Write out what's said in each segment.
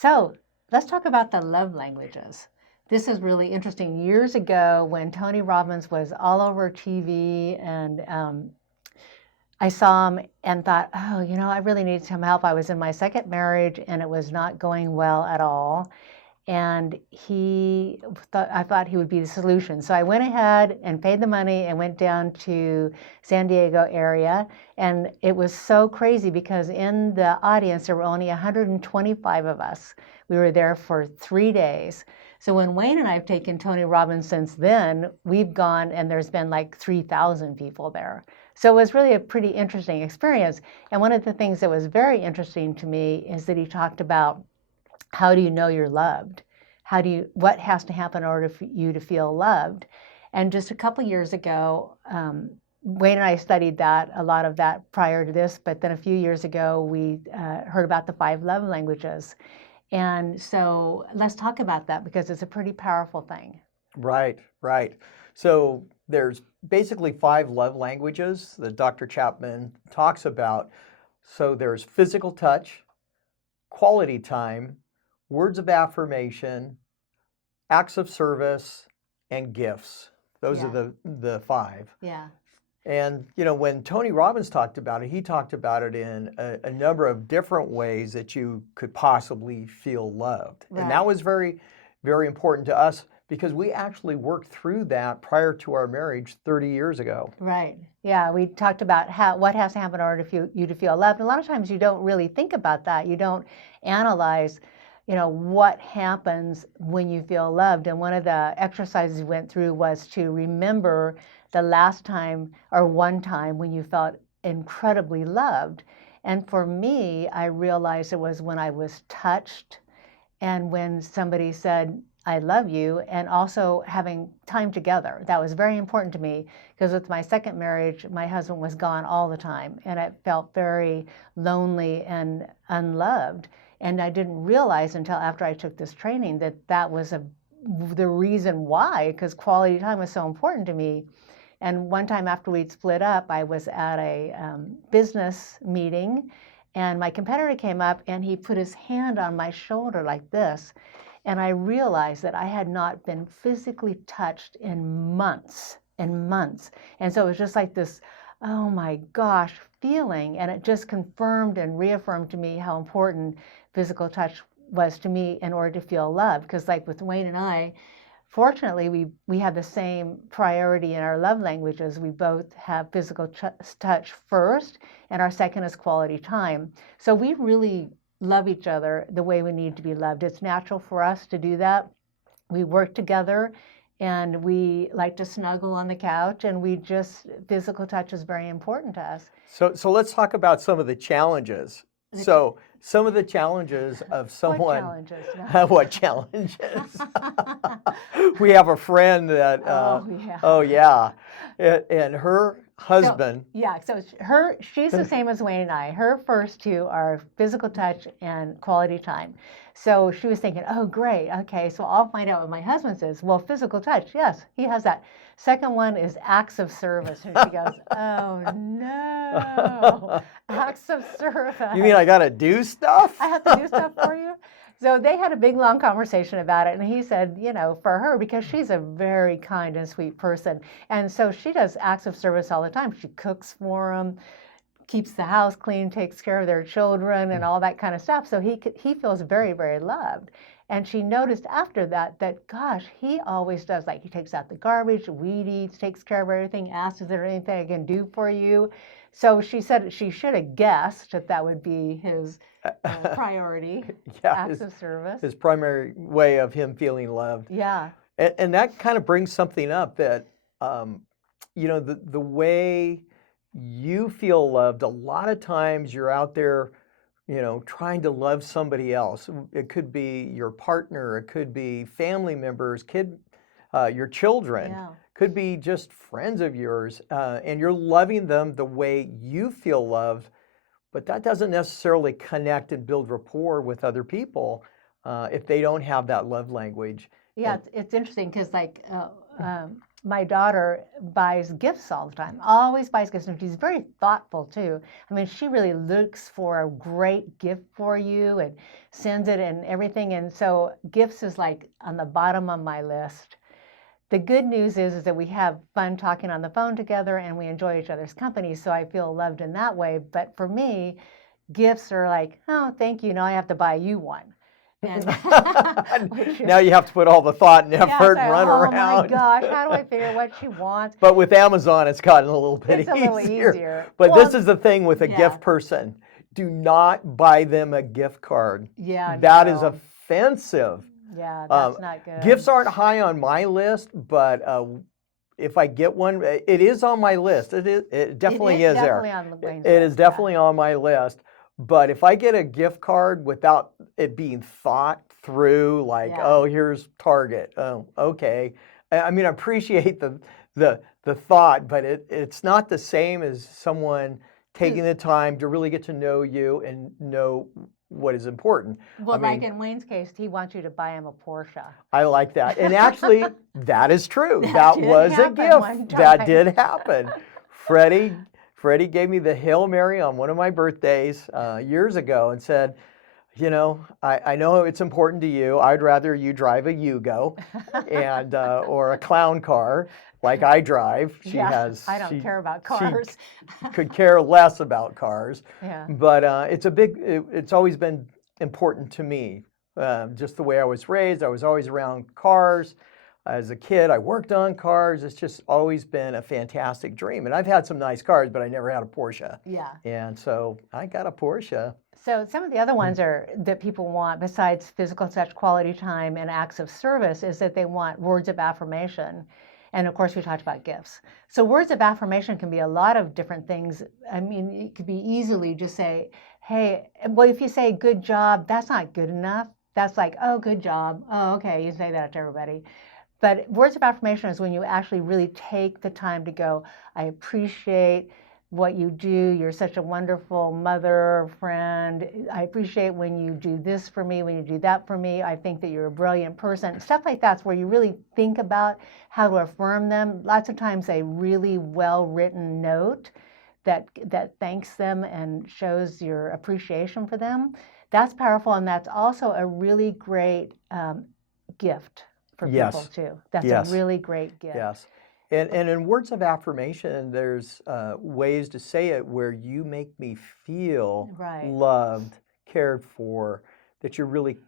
So let's talk about the love languages. This is really interesting. Years ago, when Tony Robbins was all over TV, and I saw him and thought, oh, I really need some help. I was in my second marriage and it was not going well at all. And I thought he would be the solution. So I went ahead and paid the money and went down to San Diego area. And it was so crazy because in the audience, there were only 125 of us. We were there for 3 days. So when Wayne and I have taken Tony Robbins since then, we've gone and there's been like 3,000 people there. So it was really a pretty interesting experience. And one of the things that was very interesting to me is that he talked about, how do you know you're loved? What has to happen in order for you to feel loved? And just a couple years ago, Wayne and I studied a lot of that prior to this, but then a few years ago, we heard about the 5 love languages. And so let's talk about that because it's a pretty powerful thing. Right, right. So there's basically 5 love languages that Dr. Chapman talks about. So there's physical touch, quality time, words of affirmation, acts of service, and gifts. Those are the 5. Yeah. And, when Tony Robbins talked about it, he talked about it in a number of different ways that you could possibly feel loved. Right. And that was very, very important to us because we actually worked through that prior to our marriage 30 years ago. Right. Yeah, we talked about what has to happen in order for you to feel loved. And a lot of times you don't really think about that. You don't analyze, what happens when you feel loved. And one of the exercises we went through was to remember the last time or one time when you felt incredibly loved. And for me, I realized it was when I was touched and when somebody said, I love you, and also having time together. That was very important to me because with my second marriage, my husband was gone all the time and I felt very lonely and unloved. And I didn't realize until after I took this training that was the reason why, because quality time was so important to me. And one time after we'd split up, I was at a business meeting and my competitor came up and he put his hand on my shoulder like this. And I realized that I had not been physically touched in months and months. And so it was just like this, oh my gosh, feeling. And it just confirmed and reaffirmed to me how important physical touch was to me in order to feel loved. Because like with Wayne and I, fortunately, we have the same priority in our love languages. We both have physical touch first, and our second is quality time. So we really love each other the way we need to be loved. It's natural for us to do that. We work together and we like to snuggle on the couch, and physical touch is very important to us. So let's talk about some of the challenges. So some of the challenges of someone. What challenges? What challenges? We have a friend that. Oh yeah. And her husband. So she's the same as Wayne and I. Her first 2 are physical touch and quality time. So she was thinking, oh, great. Okay, so I'll find out what my husband says. Well, physical touch, yes, he has that. Second one is acts of service. And she goes, oh, no, acts of service. You mean I got to do stuff? I have to do stuff for you? So they had a big, long conversation about it. And he said, for her, because she's a very kind and sweet person. And so she does acts of service all the time. She cooks for them, keeps the house clean, takes care of their children and all that kind of stuff. So he feels very, very loved. And she noticed after that, gosh, he always does, like he takes out the garbage, weed eats, takes care of everything, asks, is there anything I can do for you? So she said she should have guessed that would be his priority, acts of service. His primary way of him feeling loved. Yeah. And that kind of brings something up that, the way you feel loved, a lot of times you're out there, trying to love somebody else. It could be your partner, it could be family members, your children. Yeah. Could be just friends of yours, and you're loving them the way you feel loved, but that doesn't necessarily connect and build rapport with other people if they don't have that love language. Yeah, it's interesting because my daughter buys gifts all the time, always buys gifts, and she's very thoughtful too. I mean, she really looks for a great gift for you and sends it and everything. And so gifts is like on the bottom of my list. The good news is that we have fun talking on the phone together and we enjoy each other's company. So I feel loved in that way. But for me, gifts are like, oh, thank you. Now I have to buy you one. And Now you have to put all the thought and yeah, it's effort like, and run oh around. my gosh, how do I figure what she wants? But with Amazon, it's gotten a little bit It's a little easier. But Well, this is the thing with a yeah. gift person. Do not buy them a gift card. Yeah, That is no. offensive. Yeah, that's not good. Gifts aren't high on my list, but if I get one, it is on my list. It definitely is there. Definitely on Wayne's It is list, definitely on my list. But if I get a gift card without it being thought through, like, Yeah. oh, here's Target. Oh, okay. I mean, I appreciate the thought, but it's not the same as someone taking the time to really get to know you and know what is important. Well, I like mean, in Wayne's case, he wants you to buy him a Porsche. I like that. And actually, that is true. That That did was a happen one gift. That time. did happen. Freddie gave me the Hail Mary on one of my birthdays years ago and said, you know, I know it's important to you. I'd rather you drive a Yugo and or a clown car like I drive. She Yeah, has. I don't she- care about she cars. could care less about cars. Yeah. But it's always been important to me. Just the way I was raised, I was always around cars. As a kid, I worked on cars. It's just always been a fantastic dream. And I've had some nice cars, but I never had a Porsche. Yeah. And so I got a Porsche. So some of the other ones are that people want besides physical touch, quality time, and acts of service is that they want words of affirmation. And of course, we talked about gifts. So words of affirmation can be a lot of different things. I mean, it could be easily just say, hey, well, if you say good job, that's not good enough. That's like, oh, good job. Oh, okay, you say that to everybody. But words of affirmation is when you actually really take the time to go, I appreciate what you do. You're such a wonderful mother, friend. I appreciate when you do this for me, when you do that for me. I think that you're a brilliant person. Stuff like that's where you really think about how to affirm them. Lots of times a really well-written note that thanks them and shows your appreciation for them. That's powerful, and that's also a really great gift for people Yes. too. That's Yes. a really great gift. Yes. And in words of affirmation, there's ways to say it where you make me feel Right. loved, cared for, that you're really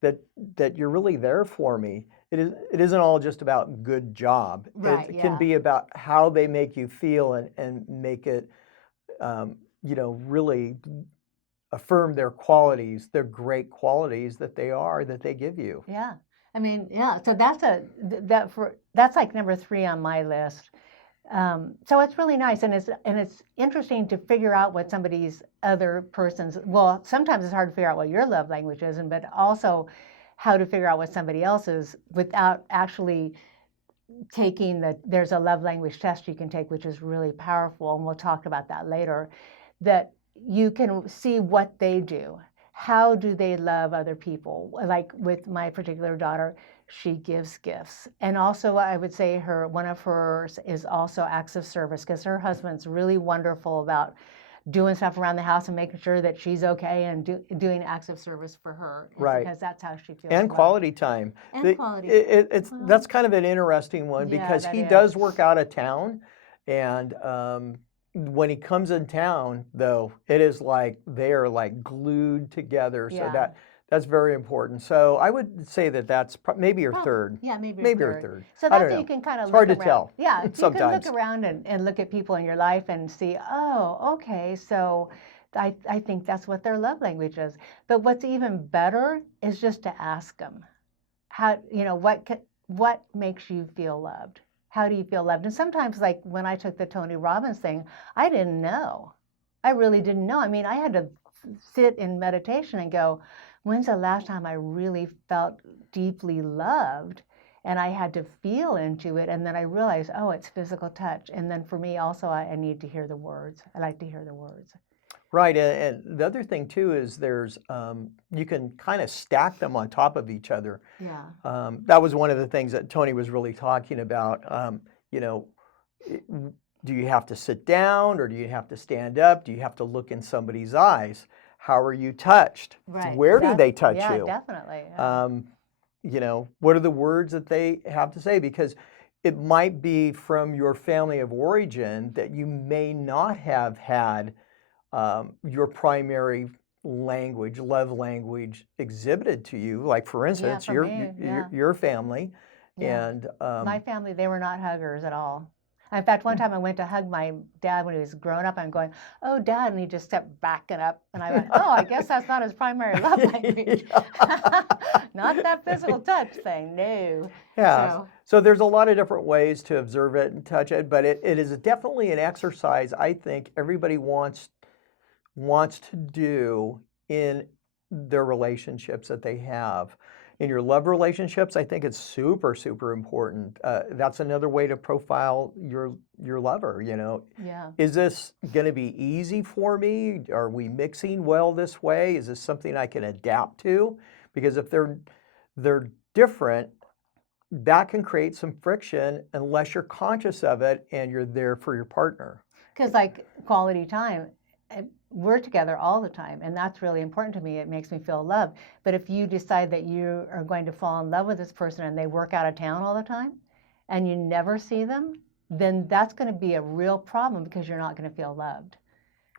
that you're really there for me. It isn't all just about good job. Right, It can yeah. be about how they make you feel and make it really affirm their qualities, their great qualities that they give you. Yeah. I mean, yeah. So that's like number 3 on my list. So it's really nice, and it's interesting to figure out what somebody's other person's. Well, sometimes it's hard to figure out what your love language is, but also how to figure out what somebody else's without actually taking there's a love language test you can take, which is really powerful, and we'll talk about that later. That you can see what they do. How do they love other people? Like with my particular daughter, she gives gifts. And also I would say one of hers is also acts of service, because her husband's really wonderful about doing stuff around the house and making sure that she's okay and doing acts of service for her. Right. Because that's how she feels And loved. quality time. And quality It's Well, that's kind of an interesting one yeah, because that he does is. work out of town, and when he comes in town, though, it is like they are like glued together. So Yeah. that's very important. So I would say that's maybe your third. Yeah, maybe Your third. So I that's don't how know. you can kind of It's look hard to around. tell Yeah, you can sometimes. look around and look at people in your life and see, oh, okay, so I think that's what their love language is. But what's even better is just to ask them, what makes you feel loved? How do you feel loved? And sometimes, like when I took the Tony Robbins thing, I didn't know. I really didn't know. I mean, I had to sit in meditation and go, when's the last time I really felt deeply loved? And I had to feel into it. And then I realized, oh, it's physical touch. And then for me also, I need to hear the words. I like to hear the words. Right, and the other thing too is there's you can kind of stack them on top of each other. Yeah. That was one of the things that Tony was really talking about. you know, do you have to sit down or do you have to stand up? Do you have to look in somebody's eyes? How are you touched? Right. Where do they touch yeah, you? definitely. Yeah. You know, what are the words that they have to say? Because it might be from your family of origin that you may not have had your primary language, love language exhibited to you. Like for Yeah, instance, for me, yeah. your family, Yeah. and My family, they were not huggers at all. In fact, one time I went to hug my dad when he was growing up. I'm going, "Oh, Dad," and he just stepped backing up, and I went, "Oh, I guess that's not his primary love language, not that physical touch thing, no." Yeah. So So there's a lot of different ways to observe it and touch it, but it is definitely an exercise I think everybody wants to do in their relationships that they have. In your love relationships, I think it's super, super important. That's another way to profile your lover. You know, yeah, is this going to be easy for me? Are we mixing well this way? Is this something I can adapt to? Because if they're different, that can create some friction unless you're conscious of it and you're there for your partner. because like quality time, we're together all the time, and that's really important to me. It makes me feel loved. But if you decide that you are going to fall in love with this person and they work out of town all the time, and you never see them, then that's going to be a real problem because you're not going to feel loved.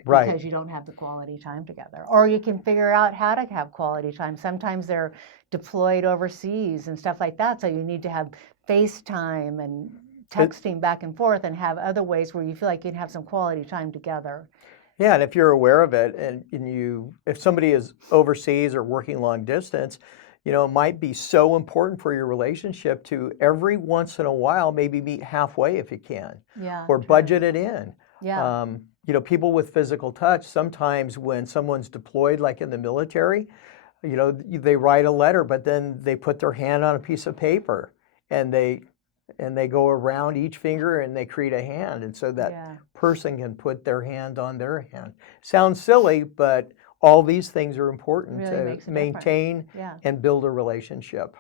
Right. Because you don't have the quality time together. Or you can figure out how to have quality time. Sometimes they're deployed overseas and stuff like that, so you need to have FaceTime and texting back and forth and have other ways where you feel like you can have some quality time together. Yeah, and if you're aware of it if somebody is overseas or working long distance, you know, it might be so important for your relationship to every once in a while maybe meet halfway if you can, Yeah, or true. budget it in. Yeah, You know, people with physical touch, sometimes when someone's deployed, like in the military, you know, they write a letter, but then they put their hand on a piece of paper and they go around each finger and they create a hand. And so that yeah, person can put their hand on their hand. Sounds silly, but all these things are important really to makes a difference. maintain Yeah. and build a relationship.